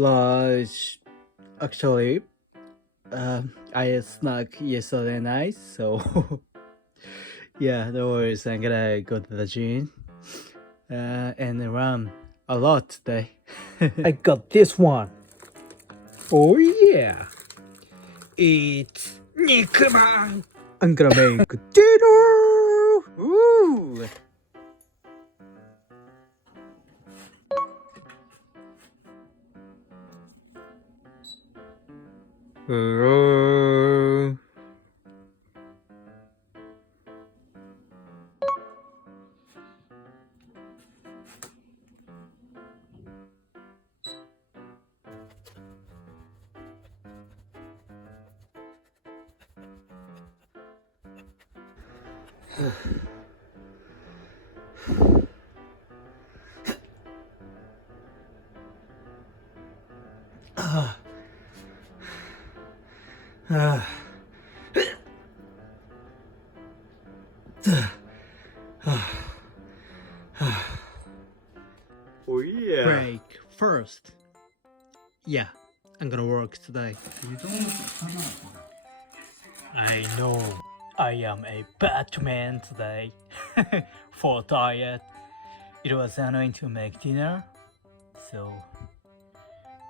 Blush. Actually, I snuck yesterday night, so yeah, no worries. I'm gonna go to the gym and run a lot today. I got this one. Oh yeah. It's Nikuman. I'm gonna make dinner. Woo! Oh yeah. Break first. Yeah, I'm gonna work today. I know. I am a Batman today. For diet. It was annoying to make dinner. So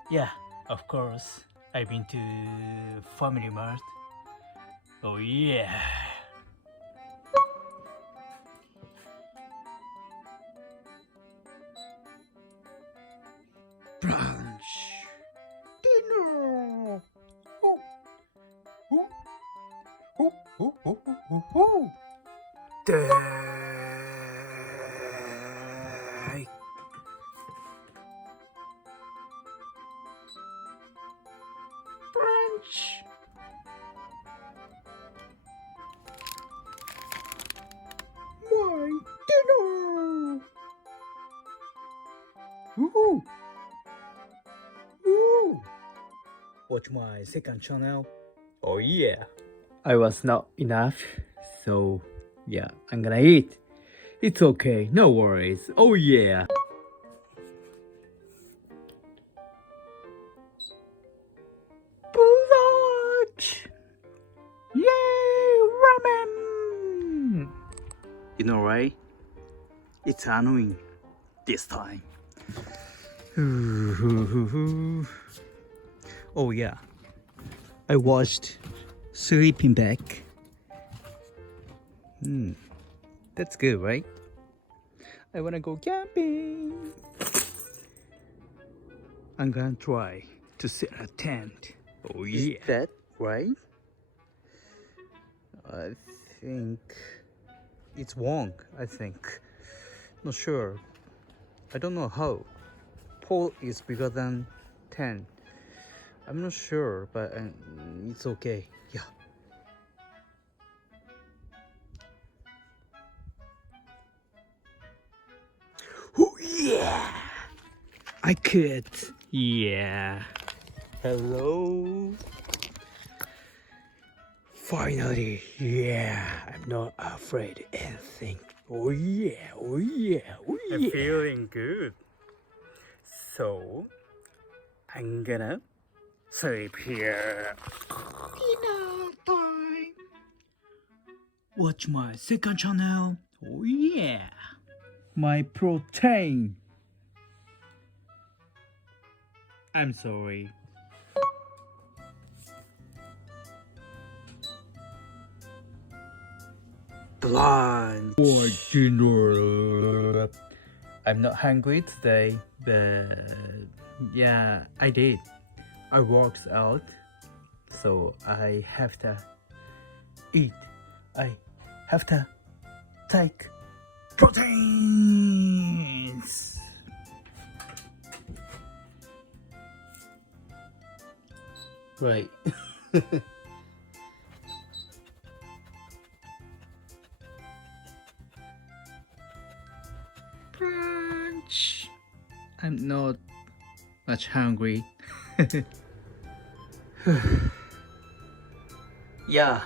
yeah, of course. I've been to Family Mart. Oh yeah. Brunch. Dinner. Day. Brunch. My dinner. Woo! Woo! Watch my second channel. Oh yeah. I was not enough, so yeah, I'm gonna eat. It's okay, no worries. Oh yeah. Lunch! Yay, ramen! You know, right? It's annoying this time. Oh yeah, I watched Sleeping Bag. That's good, right? I wanna go camping. I'm gonna try to set a tent. Oh yeah. Is that right? I think it's wrong. I think. Not sure. I don't know how. Pole is bigger than 10. I'm not sure, but it's okay. Yeah. Oh yeah! I could. Yeah. Hello. Finally, yeah. I'm not afraid of anything. Oh yeah, oh yeah, oh yeah. I'm feeling good. So I'm gonna sleep here. Dinner time. Watch my second channel. Oh yeah. My protein. I'm sorry. Lunch. For dinner. I'm not hungry today, but yeah, I did. I worked out, so I have to eat. I have to take proteins. Right. Brunch. I'm not much hungry. Yeah.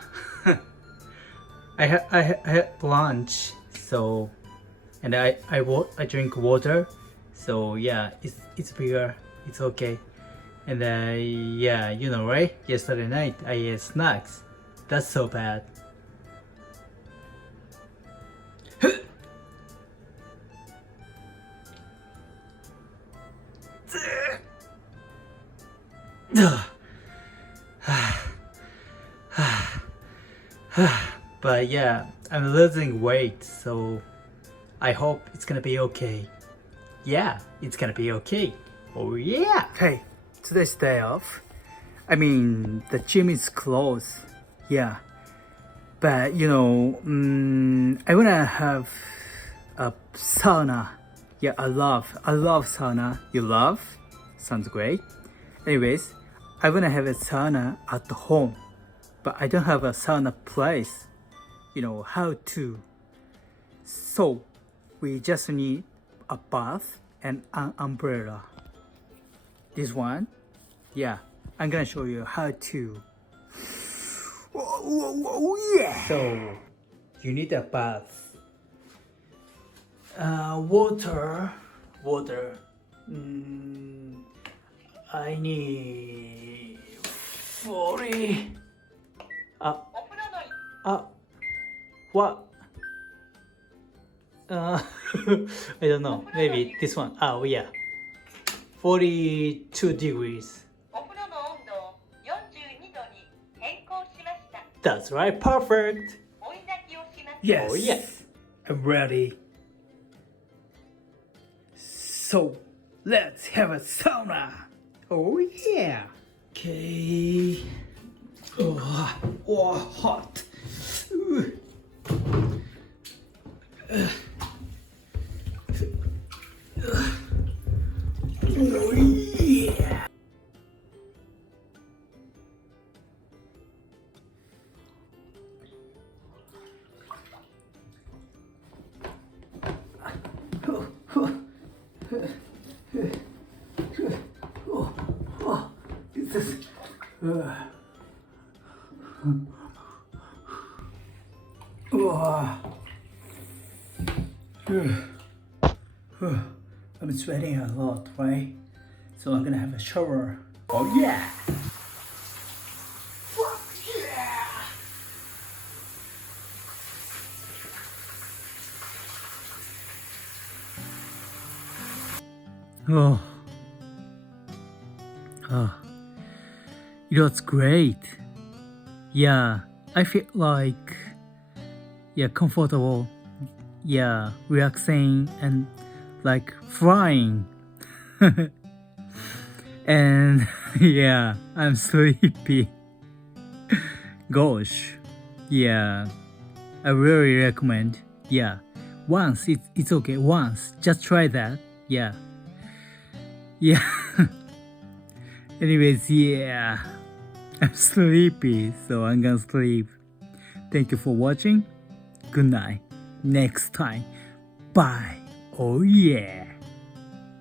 I had lunch, so and I drink water, so yeah, it's bigger. It's okay. And yeah, you know, right? Yesterday night I ate snacks. That's so bad. But yeah, I'm losing weight, so I hope it's gonna be okay. Yeah, it's gonna be okay. Oh yeah. Hey, today's day off. I mean, the gym is closed. Yeah, but you know, I wanna have a sauna. Yeah, I love sauna. You love? Sounds great. Anyways, I wanna have a sauna at the home, but I don't have a sauna place. You know how to. So we just need a bath and an umbrella. This one, yeah, I'm gonna show you how to. Yeah. So you need a bath. Water. I need 40. What? I don't know. Maybe this one. Oh yeah, 42 degrees. That's right. Perfect. Yes. Oh yeah. I'm ready. So let's have a sauna. Oh yeah. Okay. Oh, hot. Oh yeah. This is. I'm sweating a lot, right? So I'm gonna have a shower. Oh yeah! Oh. It was great. Yeah, I feel like comfortable. Yeah, relaxing and like flying. And yeah, I'm sleepy. Gosh. Yeah, I really recommend. Yeah, once it's okay. Once, just try that. Yeah. Anyways, yeah, I'm sleepy, so I'm gonna sleep. Thank you for watching. Good night. Next time. Bye. Oh yeah.